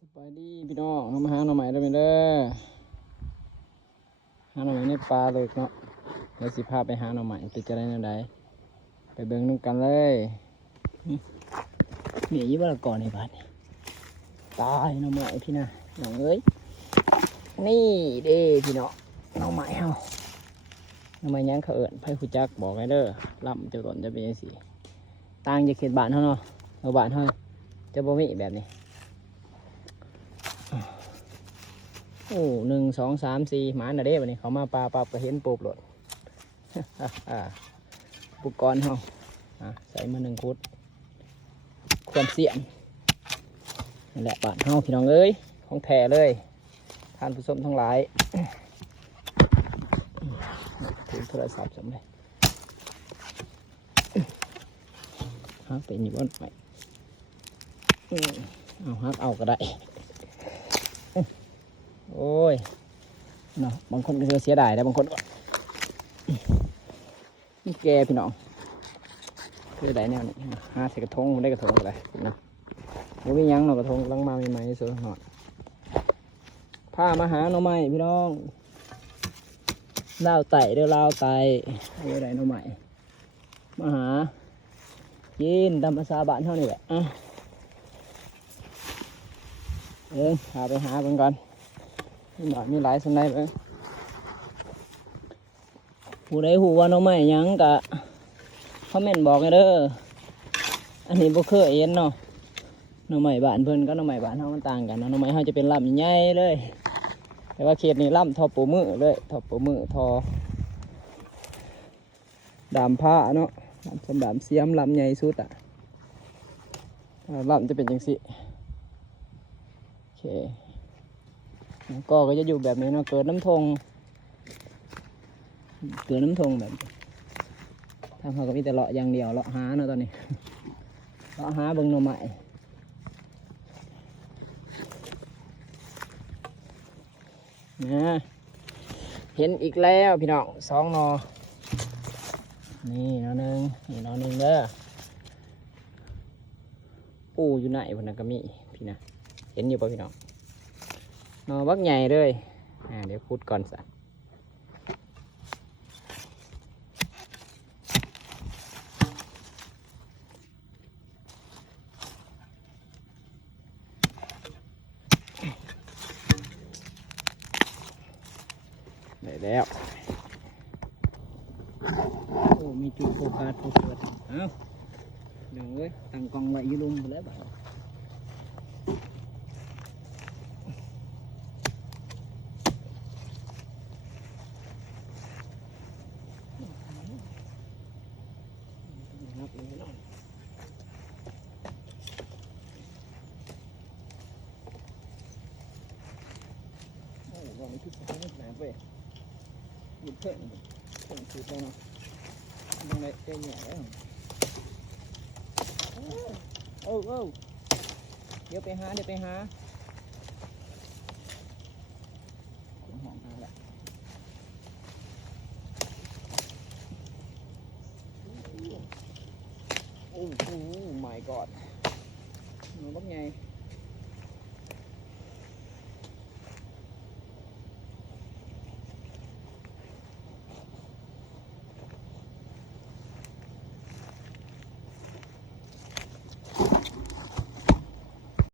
สบายดีพี่น้องเอามาหาหน่อไม้ได้ไหมเด้อหาหน่อไม้ในปลาเลยเนาะเดี๋ยวสิพาไปหาหน่อไม้ไปจะได้แนวใดไปเบิ่งนุ่กันเลยนี่ยี่บ้าก่อนในบ้านตายหน่อไม้พี่นะน้องเอ้ยนี่เด้พี่น้องหน่อไม้เฮาหน่อไม้ยังเขาเอิญไผ่ขุจักบอกไงเด้อลำเจ้าก่อนจะเป็นยังสิต่างจากเขตบ้านเฮาเนาะเอาบ้านเฮาจะบ่มีแบบนี้โอ้1 2 3 4หมาหน่ะเด้วันนี้เขามาปลาปับก็เห็นปูบหลด อุปกรณ์เฮาใส่มา1 คุดความเสี่ยงนี่แหละบ้านเฮาพี่น้องเอ้ยของแท้เลยท่านผู้ชมทั้งหลายถือโทรศัพท์สำเร็จฮักเป็นอยู่บนไหมเอาฮักเอาก็ได้โอ้ยเนาะบางคนก็เสียดายแต่บางคนก็นี่แกพี่น้องเสียดายแนวนี้หาใส่กระทงได้กระทงอะไรนะไม่มียังหนอกกระทงลังมาใหม่ๆสวยหน่อยผ้ามาหาหน่อไม้พี่น้องลาวไต่เด้อลาวไต่อะไรหน่อไม้มาหากินตามภาษาบ้านเท่านี้แหละพาไปหาเพิ่นก่อนมีหลายสำนักเลยผู้ใดหูว่าน้องไม้ยังกะคอมเมนต์บอกกันเด้ออันนี้บ่เคยเห็นเนาะน้องไม้บ้านเพิ่นก็น้องไม้บ้านเฮามันต่างกันเนาะน้องไม้เฮาจะเป็นลำใหญ่เลยแต่ว่าเขตนี้ลำทอปูมือเลยทอปูมือทอดามผ้าเนาะลำสำดามเสียมลำใหญ่สุดอ่ะลำจะเป็นจังสิโอเคก็จะอยู่แบบนี้เนาะเกิดน้ำทงแบบทางเขาก็มีแต่เลาะอย่างเดียวเลาะหาเนาะตอนนี้เลาะหาเบิ่งหน่อไม้นะเห็นอีกแล้วพี่น้อง2 หน่อนี่หน่อหนึ่งนี่หน่อหนึ่งเด้อปูอยู่ไหนพนักก็มีพี่นะเห็นอยู่ป่ะพี่น้องหน่อบักใหญ่เลยเดี๋ยวพูดก่อนสัได้แล้วโอ้มีจุดโฟกัสโฟกัสเอ้าเดี๋ยวเว้ยตั้งกล้องไว้อยู่ลุมไปแล้วบ่ว่าไม่คิดจะให้หนาเว้ยหยุดเพิ่มสุดเลยเนาะยังไงเต้นเนี่ยแล้วเดี๋ยวไปหาห้องหาแหละโอ้โห my god มันบักไง